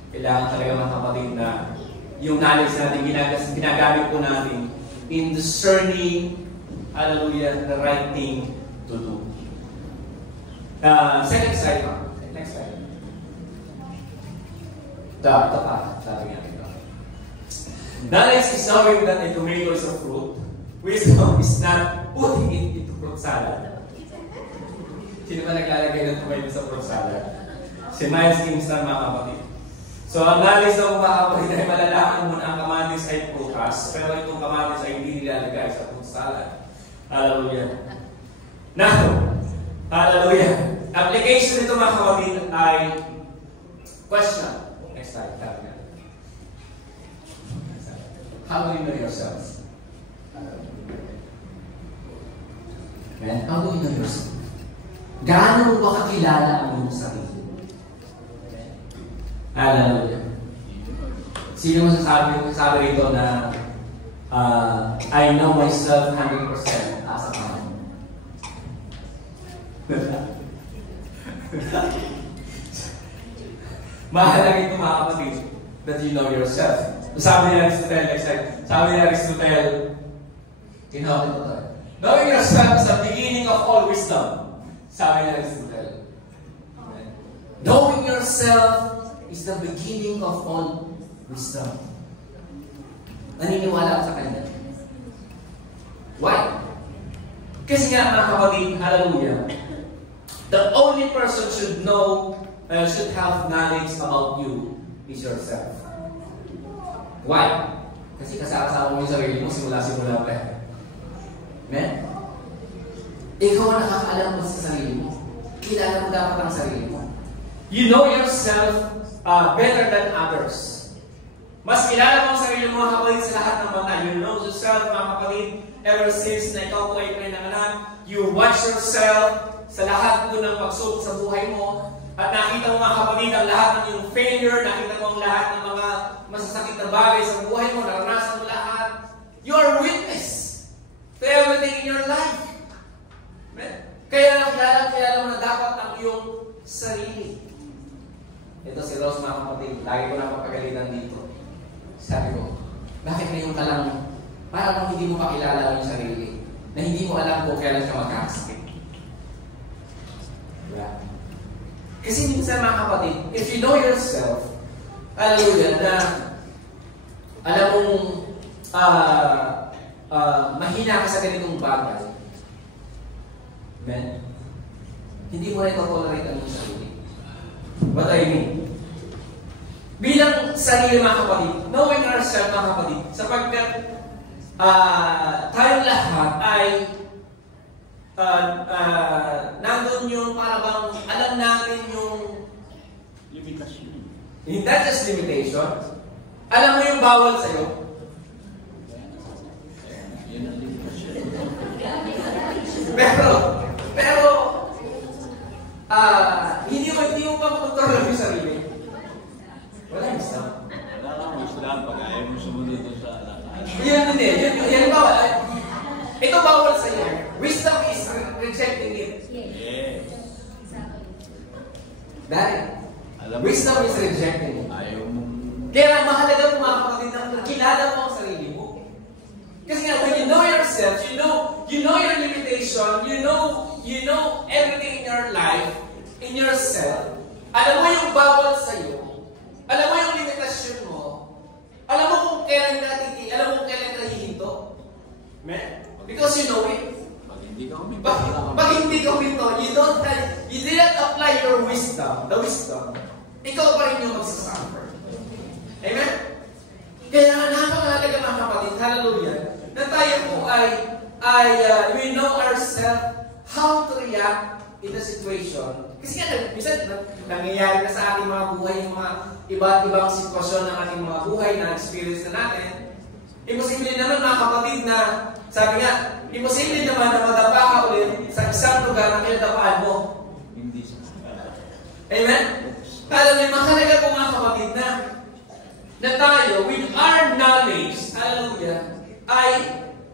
Kailangan talaga mga kapatid na yung knowledge natin, ginagamit po natin in discerning, hallelujah, the right thing to do. Second slide pa. Next slide. Ito pa. Sabi nga ito. Knowledge is knowing that a tomato is a fruit. Wisdom is not putting it into fruit salad. Sino ba naglalagay ng tomato sa fruit salad? Si Miles Kingston mga kapatid. So, ang knowledge na mga kapatid ay malalaman mo na ang kamatis ay prutas, pero itong kamatis ay hindi nilalagay sa fruit salad. Hallelujah. Now, hallelujah. Application nito mga kapatid ay question. Next slide. How do you know yourself? Amen? How do you know yourself? Gaano mo ba kakilala ang iyong sarili? Hallelujah. Sino masasabi rito na I know myself 100% as a man? Mahalaga ito mga kapatid that you know yourself. Sabi ni Aristotle, tinawag ito tayo. Knowing yourself is the beginning of all wisdom. Sabi ni Aristotle. Knowing yourself is the beginning of all wisdom. Naniniwala sa kanya. Why? Kasi nga mga kapatid, hallelujah, the only person should have knowledge about you is yourself. Why? Kasi kasama mo yung sarili mo simula pa. Amen? Ikaw ang nakakaalam mo sa sarili mo. Kilala mo dapat ang sarili mo. You know yourself better than others. Mas kilala mo ang sarili mo mga kapatid sa lahat ng bata. You know yourself mga kapatid ever since na ikaw po ay pinanganak. You watch yourself sa lahat po ng pagsubok sa buhay mo. At nakita mo mga kapatid ang lahat ng iyong failure. Nakita mo ang lahat ng mga masasakit na bagay sa buhay mo. Naranasan mo lahat. You are witness to everything in your life. Kaya kilala mo na dapat ang iyong sarili. Ito si Rose mga kapatid. Lagi ko na papagalitan dito. Sabi ko, bakit ngayon ka lang parang hindi mo pakilala ang iyong sarili? Na hindi mo alam kung kailan ka magkakasakit. Diba? Kasi minsan mga kapatid, if you know yourself, hallelujah, na alam mong mahina ka sa ganitong bagay, amen? Hindi mo na ito tolerate ang iyong sarili. What I mean? bilang sarili mga kapatid, knowing ourselves mga kapatid, sapagkat tayong lahat ay nandun yung parang alam natin yung Limitasyon. not just limitation, alam mo yung bawal sa'yo. Yan ang limitasyon. Pero, hindi mo pa makontrol yung sarili. Wala yung stop. Wala kang wisdom pag ayaw mo sumunod doon sa alam. Yan din eh. Yan bawal. Ito bawal sa'yo. Wisdom is rejecting it. Yes. Dahil, Alam mo, wisdom is rejecting it. ayaw mo. Kaya mahalaga po mga kapatid na kilala mo ang sarili mo. Kasi nga, when you know yourself, you know your limitation, you know everything in your life, in yourself. Alam mo yung bawal sa'yo. Alam mo yung limitasyon mo. Alam mo kung kailan alam mo kung kailan ka hihinto. Because you know it. Pag hindi ka huminto, Pag hindi ka huminto, you didn't apply your wisdom, the wisdom, ikaw pa rin yung magsasuffer. Amen? Kaya napakahalaga mga kapatid, hallelujah, na tayo po we know ourselves how to react in the situation. Kasi nga, minsan, nangyayari na sa ating mga buhay yung mga iba't ibang sitwasyon ng ating mga buhay na experience na natin. Imposible naman mga kapatid na, sabi nga, imposible naman na madapa ka ulit sa isang lugar na kinadapaan mo. hindi siya. Amen? Alam niyo, mahalaga po mga kapatid na tayo, with our knowledge, hallelujah, ay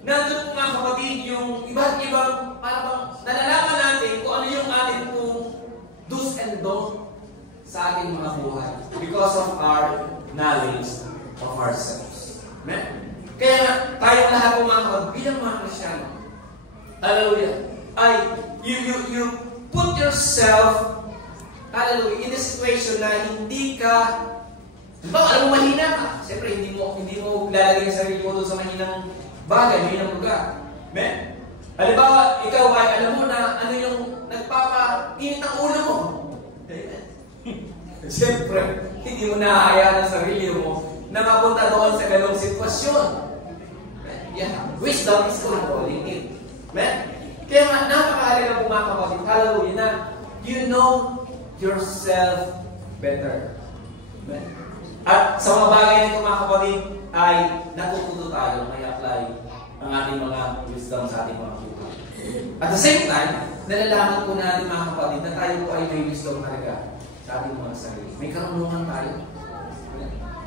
nandun po mga kapatid yung iba't ibang, parang nalalaman natin kung ano yung ating pong do's and don't sa ating mga buhay because of our knowledge of ourselves. Amen? Kaya tayong lahat po mga kapatid, bilang mga Kristyano, hallelujah, ay you put yourself, hallelujah, in a situation na hindi ka, alam mo mahina ka. Siyempre, hindi mo lalagay yung sarili mo doon sa mahinang bagay, mahinang lugar. Amen? Halimbawa, ikaw ay alam mo na ano yung nagpapainit ang ulo mo. Siyempre, hindi mo naahayaan ang sarili mo na mapunta doon sa ganong sitwasyon. Yeah. Wisdom is controlling it. Amen? Kaya nga, napakahalaga po mga kapatid, hallelujah, na you know yourself better. Amen? At sa mga bagay nito mga kapatid, ay natututo tayo may apply ang ating mga wisdom sa ating mga buhay. At the same time, nalalaman po natin mga kapatid na tayo po ay may wisdom talaga sa ating mga sarili. May karunungan tayo.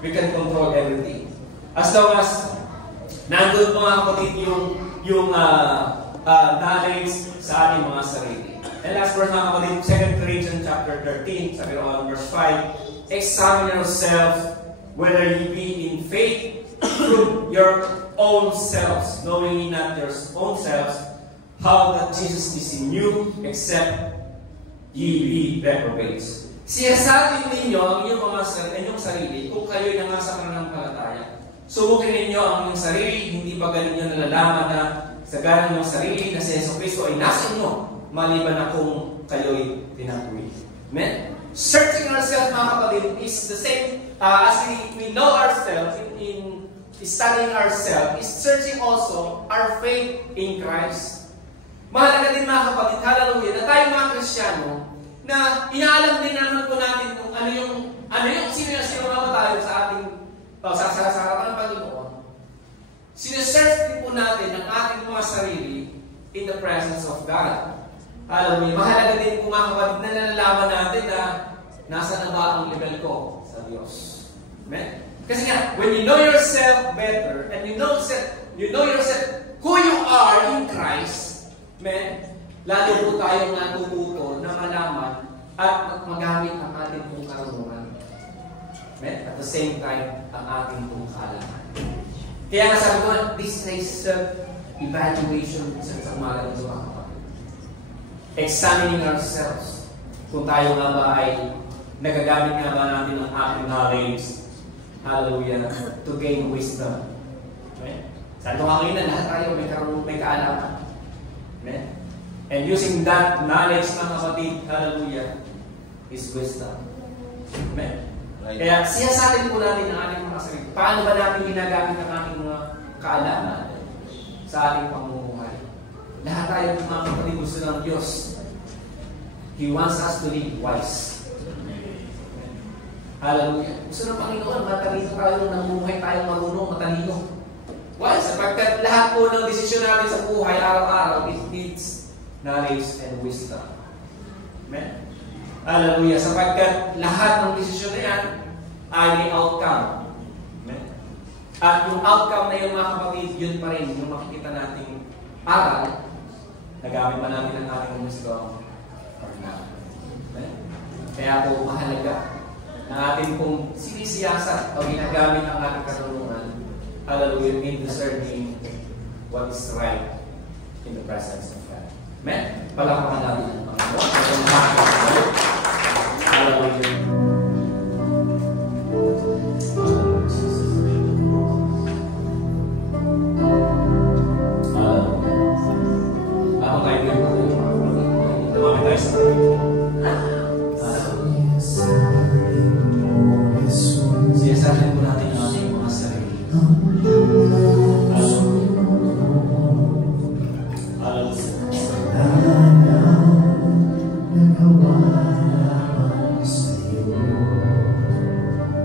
We can control everything. As long as nandun po mga kapatid yung knowledge sa ating mga sarili. And last verse mga kapatid, 2 Corinthians chapter 13, sabi ron verse 5, examine yourselves whether ye be in faith through your own selves, knowing ye not your own selves, how that Jesus is in you, except ye be reprobates. Siyasatin ninyo ang inyong sarili kung kayo'y nangasa pananampalataya. Subukin ninyo ang inyong sarili, hindi ba galing nyo nalalaman na sa ganang inyong sarili na si Jesucristo ay nasa inyo, maliban na kung kayo'y tinakwil. Amen? Searching ourselves, mga kapatid, is the same as we know ourselves in studying ourselves, is searching also our faith in Christ. Mahalaga din mga kapatid, hallelujah, na tayo mga Kristyano, na inaalam din naman po natin kung ano yung sino mga tayo sa ating sa harapan ng Panginoon. Sinesearch din po natin ang ating mga sarili in the presence of God. Alam niyo, mahalaga din po mga kapatid na nalalaman natin na nasa na ba ang level ko sa Diyos. Amen? Kasi nga, when you know yourself better and you know yourself who you are in Christ, amen, lalo po tayong natututo na malaman at magamit ang ating pong karunungan. Amen? At the same time, ang ating pong kaalaman. Kaya nga sabi ko, this is self-evaluation sa umaga ng mga kapatid. Examining ourselves. Kung tayo nga ba ay nagagamit nga ba natin ang ating knowledge, hallelujah, to gain wisdom. Amen? Sabi ko nga ngayon na lahat tayo may kaalaman. Amen? And using that knowledge, mga kapatid, hallelujah, is wisdom. Amen? Kaya siyasatin po natin ang ating mga sarili. Paano ba natin ginagamit ang ating mga kaalaman sa ating pamumuhay? Lahat tayo mga kapatid gusto ng Diyos. He wants us to live wise. Hallelujah. Gusto ng Panginoon, matalino tayo, namumuhay tayo marunong, matalino. Why? Sapagkat lahat po ng desisyon natin sa buhay, araw-araw, it needs knowledge and wisdom. Amen? Hallelujah. Sapagkat lahat ng desisyon na yan ay may outcome. Amen? At yung outcome na yun, mga kapatid, yun pa rin yung makikita nating aral, nagamit pa natin ang ating wisdom or not. Amen? Kaya po mahalaga na atin pong sinisiyasat o ginagamit ang ating karunungan, hallelujah, in discerning what is right in the presence of God. Amen? Palakpakan natin ang Panginoon. Hallelujah. Ako tayo din po. Dumami tayo sa siyasatin po natin ang ating mga sarili.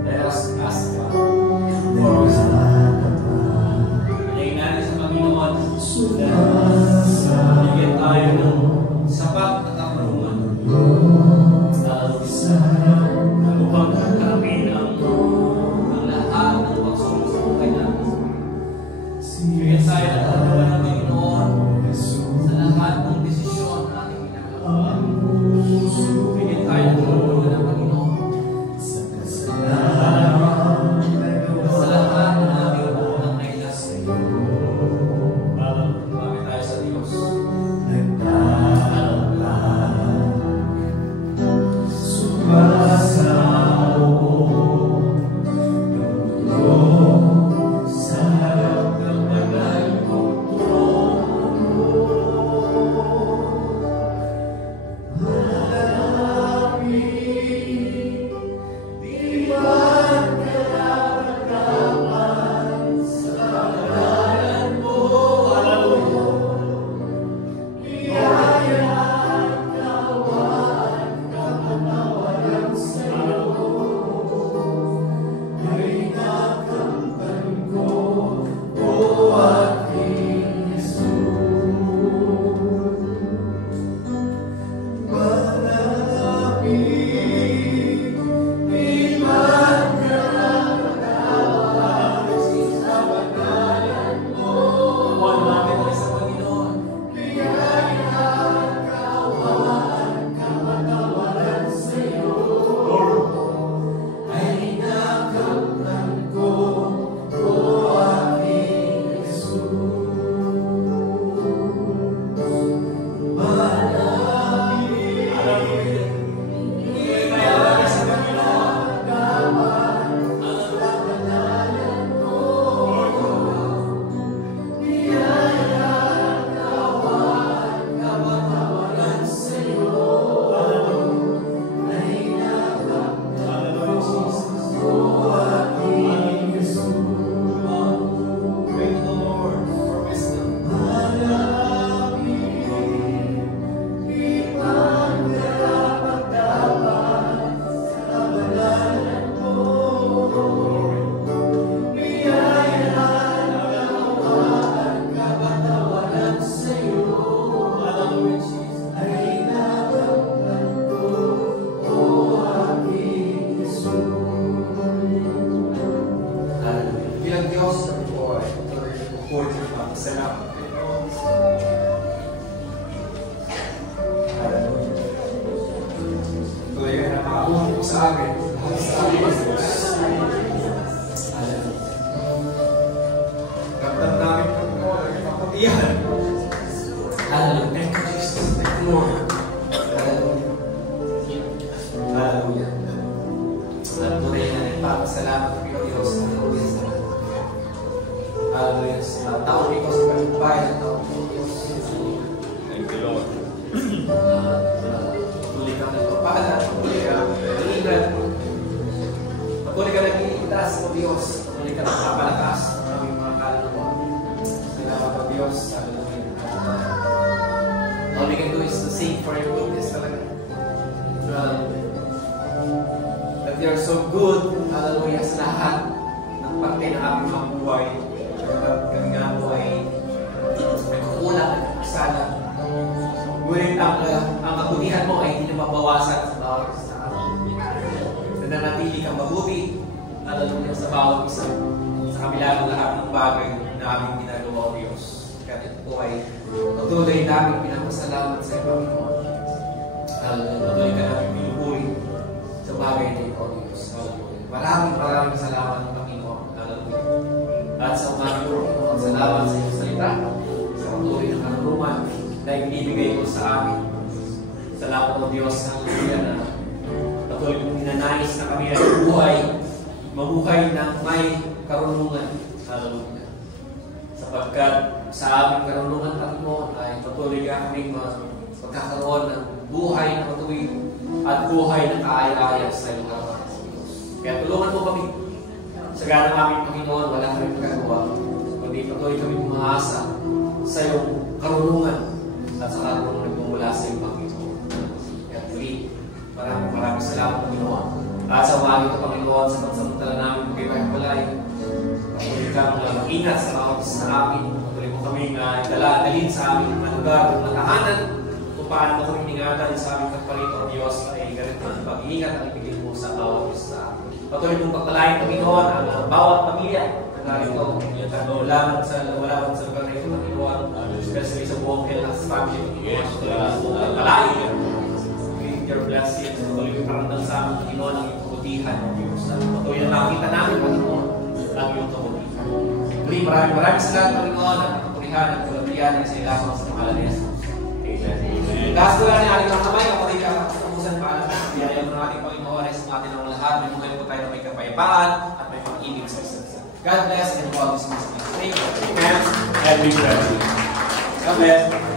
Let us ask God for wisdom. Piliin natin sa Panginoon na bigyan tayo ng sapat na kamarungan upang harapin ang lahat ng pagsubok sa buhay natin. Bigyan tayo ng katawan ng Panginoon sa lahat ng desisyon na ating ginagawa. Bigyan tayo ng katawan ng Panginoon sa lahat ng aming buong kailas sa iyo. Tumami tayo sa Diyos. All we can do is to sing for your goodness talaga. That you are so good, hallelujah, sa lahat ng parte ng aming mga buhay. At kami nga po ay nagkukulang at nagkasala. Ngunit ang kabutihan mo ay hindi na mabawasan sa bawat isa. Nananatili kang mabuti, hallelujah, sa bawat isa. Sa kabila ng lahat ng bagay na aming ginagawa, O Diyos. Kaya ito po ay patuloy namin pinapasalamat sa iyo, Panginoon. Hallelujah. Patuloy ka namin pinupuri sa bagay na ito, O Diyos. Hallelujah. Maraming salamat, Panginoon. Hallelujah. At sa umaga po, Panginoon, salamat sa iyong salita, sa patuloy ng karunungan na ibinibigay mo sa amin. Salamat, O Diyos, hallelujah, na patuloy mong ninanais na kami ay mabuhay ng may karunungan. Hallelujah. Sapagkat sa aming karunungan, Panginoon, ay patuloy ka kaming magkakaroon ng buhay na matuwid at buhay na kaaya-aya sa iyong harapan, O Diyos. Kaya tulungan mo kami. Sa ganang aming Panginoon, wala kami magagawa, kundi patuloy kami umaasa sa iyong karunungan at sa karunungan nagmumula sa iyong Panginoon. Kaya tuloy, maraming salamat, Panginoon. At sa umaga ito, Panginoon, sa pagsamantala namin magkipagpalay, patuloy kang mag-ingat sa mga kapis na namin. Patuloy mo kami dalhin sa aming lugar ng natahanan kung paano mo kami ingatan sa aming kapalito, O Diyos, ay ganit ang pag-iingat ang ibigay mo sa bawat isa. Patuloy mong pagpalain, Panginoon, ang bawat pamilya na narito. Wala man sa lugar na ito, Panginoon, especially sa buong Hillhouse family, Panginoon. Pagpalain your blessings, patuloy yung paramdam sa amin, Panginoon, ang iyong kabutihan, O Diyos. Patuloy na nakita namin, Panginoon, ang iyong kabutihan. Maraming salamat, Panginoon, at kapulihan at kalatiyan ay sa ilamang sa pangalan ni Jesus. Amen. Lahat ko lang ni ating mga kamay, kapatid ka, katapusan pa alam. Biyayang ng ating Panginoon ay sa atin ng lahat. May mga po tayo na may kapayapaan at may pag-ibig sa isa't isa. God bless and God bless you. Amen. And we pray. God bless.